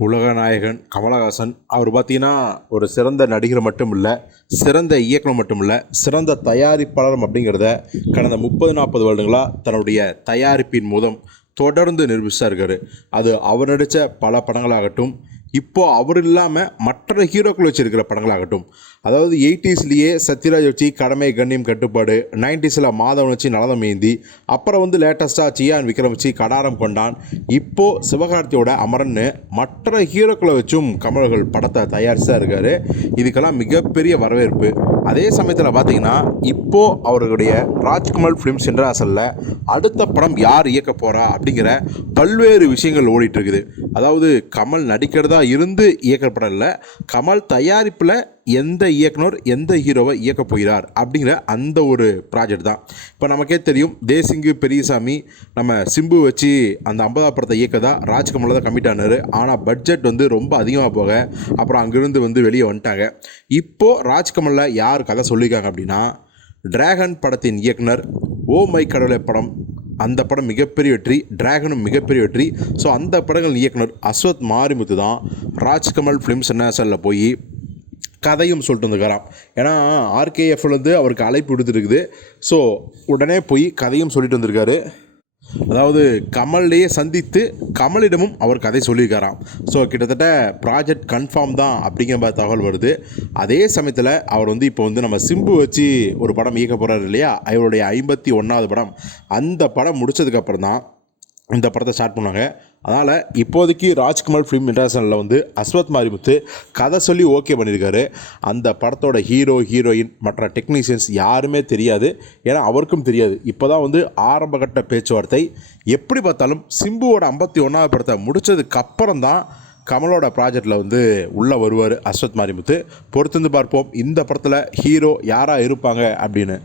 உலகநாயகன் கமலஹாசன் அவர் பார்த்தீங்கன்னா ஒரு சிறந்த நடிகர் மட்டும் இல்லை சிறந்த இயக்குனர் மட்டும் இல்லை சிறந்த தயாரிப்பாளர் அப்படிங்கிறத கடந்த முப்பது நாற்பது வருடங்களாக தன்னுடைய தயாரிப்பின் மூலம் தொடர்ந்து நிரூபிச்சா இருக்காரு. அது அவர் நடித்த பல படங்களாகட்டும் இப்போது அவர் இல்லாமல் மற்ற ஹீரோக்கள் வச்சுருக்கிற படங்களாகட்டும். அதாவது எயிட்டிஸ்லேயே சத்யராஜ் வச்சு கடமை கண்ணியம் கட்டுப்பாடு நைன்டிஸில் மாதவன் வச்சு நலதம் ஏந்தி அப்புறம் வந்து லேட்டஸ்ட்டாக சியான் விக்ரம் வச்சு கடாரம் கொண்டான். இப்போது சிவகார்த்தியோட அமரன்னு மற்ற ஹீரோக்களை வச்சும் கமல்கள் படத்தை தயாரிச்சு தான் இருக்கார். இதுக்கெல்லாம் மிகப்பெரிய வரவேற்பு. அதே சமயத்தில் பார்த்தீங்கன்னா இப்போது அவர்களுடைய ராஜ்கமல் ஃபிலிம்ஸ் இன்டர்நேஷனலில் அடுத்த படம் யார் இயக்க போகிறா அப்படிங்கிற பல்வேறு விஷயங்கள் ஓடிட்டுருக்குது அதாவது கமல் நடிக்கிறதா இருந்து இயக்கப்படலை. கமல் தயாரிப்பில் எந்த இயக்குனர் எந்த ஹீரோவை இயக்க போகிறார் அப்படிங்கிற அந்த ஒரு ப்ராஜெக்ட் தான். இப்போ நமக்கே தெரியும் தேசிங்கு பெரியசாமி நம்ம சிம்பு வச்சு அந்த ஐம்பதா படத்தை இயக்கதா? ராஜ்கமலில் தான் கமிட் ஆனார். ஆனால் பட்ஜெட் வந்து ரொம்ப அதிகமாக போக அப்புறம் அங்கேருந்து வந்து வெளியே வந்துட்டாங்க. இப்போது ராஜ்கமலில் யார் கதை சொல்லியிருக்காங்க அப்படின்னா டிராகன் படத்தின் இயக்குனர் ஓ மை கடவுளை படம். அந்த படம் மிகப்பெரிய வெற்றி டிராகனும் மிகப்பெரிய வெற்றி. ஸோ அந்த படங்கள் இயக்குனர் அஸ்வத் மாரிமுத்து தான் ராஜ்கமல் ஃபிலிம்ஸ் நேஷனில் போய் கதையும் சொல்லிட்டு வந்துருக்காராம். ஏன்னா ஆர்கேஎஃப்ல வந்து அவருக்கு அழைப்பு விடுத்துருக்குது. ஸோ உடனே போய் கதையும் சொல்லிட்டு வந்திருக்காரு. அதாவது கமல்லையே சந்தித்து கமலிடமும் அவர் கதை சொல்லியிருக்காராம். ஸோ கிட்டத்தட்ட ப்ராஜெக்ட் கன்ஃபார்ம் தான் அப்படிங்கிற மாதிரி தகவல் வருது. அதே சமயத்தில் அவர் வந்து இப்போ வந்து நம்ம சிம்பு வச்சு ஒரு படம் இயக்க போகிறாரு இல்லையா? அவருடைய ஐம்பத்தி ஒன்றாவது படம். அந்த படம் முடிச்சதுக்கப்புறம் தான் இந்த படத்தை ஸ்டார்ட் பண்ணாங்க அதனால் இப்போதைக்கு ராஜ்குமார் ஃபிலிம் இன்டர்நேஷனலில் வந்து அஸ்வத் மாரிமுத்து கதை சொல்லி ஓகே பண்ணியிருக்காரு அந்த படத்தோட ஹீரோ ஹீரோயின் மற்ற டெக்னீஷியன்ஸ் யாருமே தெரியாது. ஏன்னா அவருக்கும் தெரியாது. இப்போ தான் வந்து ஆரம்பகட்ட பேச்சுவார்த்தை. எப்படி பார்த்தாலும் சிம்புவோட ஐம்பத்தி ஒன்றாவது படத்தை முடித்ததுக்கப்புறம் தான் கமலோட ப்ராஜெக்டில் வந்து உள்ளே வருவார் அஸ்வத் மாரிமுத்து. பொறுத்திருந்து பார்ப்போம். இந்த படத்தில் ஹீரோ யாராக இருப்பாங்க அப்படின்னு.